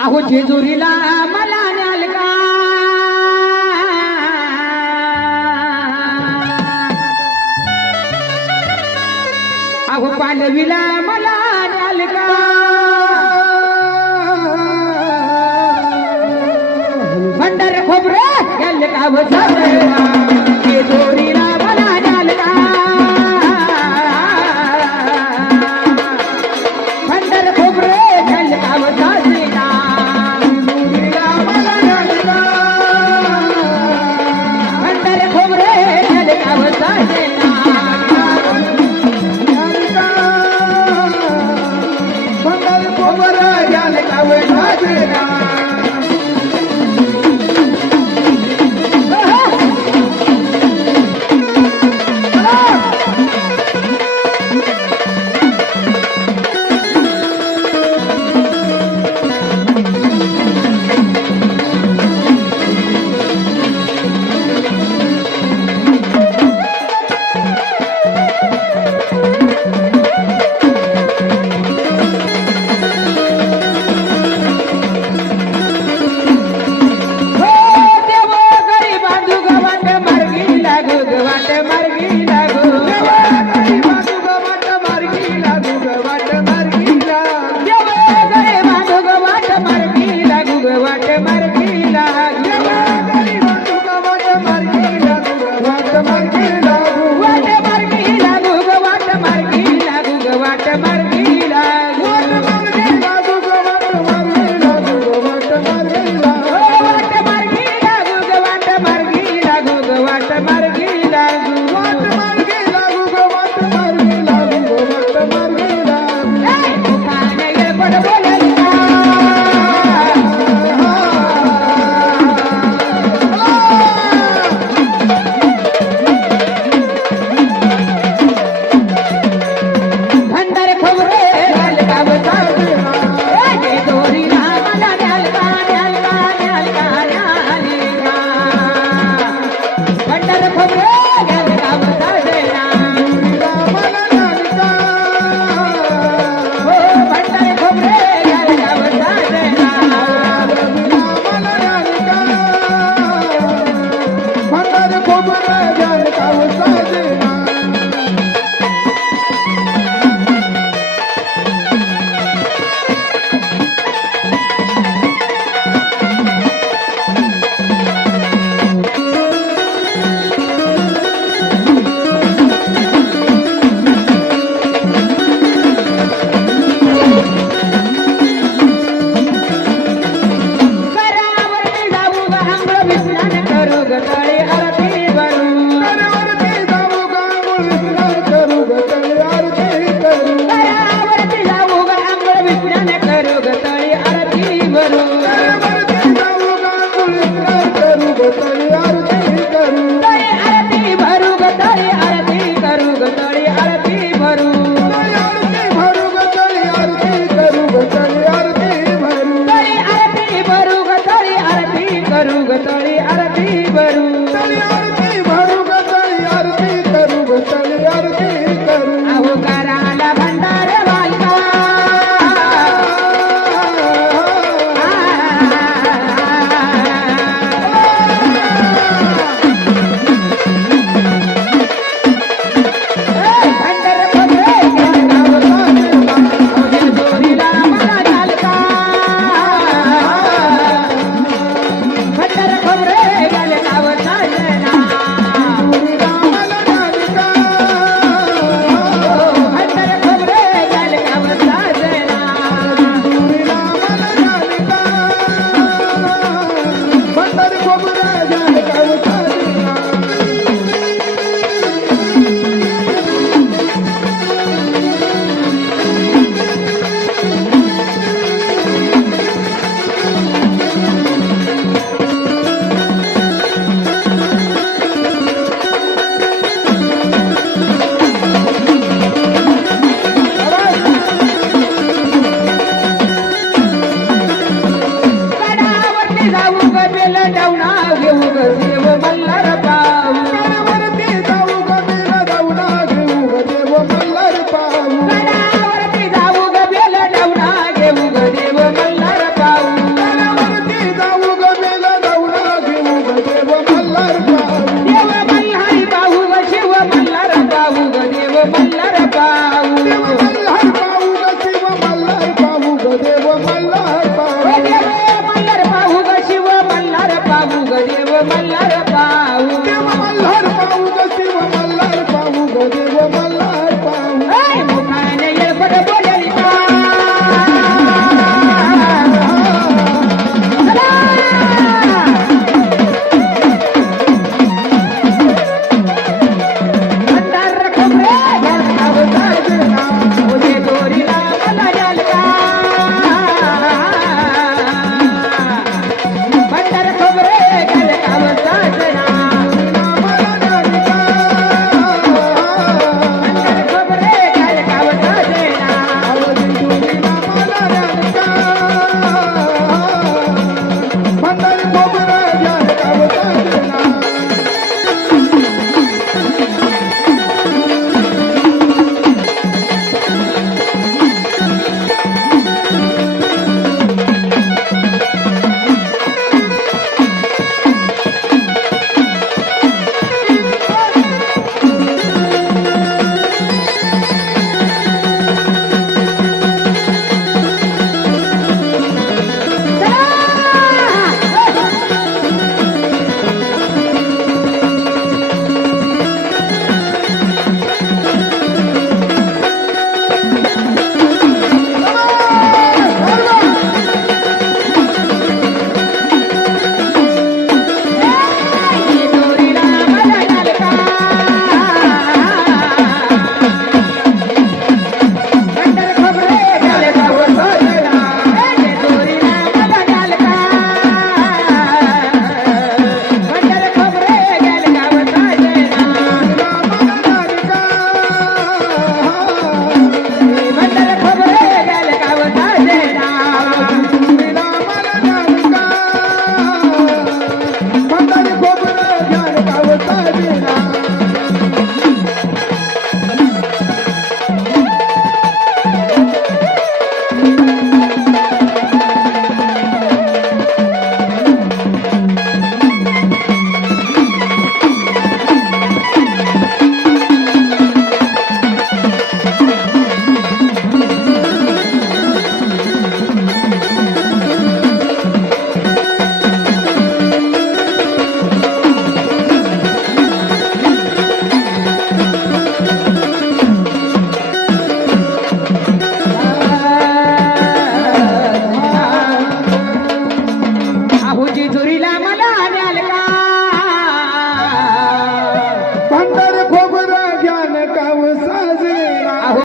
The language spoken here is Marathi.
अहो जेजुरीला मला न्याल का? अहो पालवीला मला न्याल का? भंडार खोबरं गेल का जगत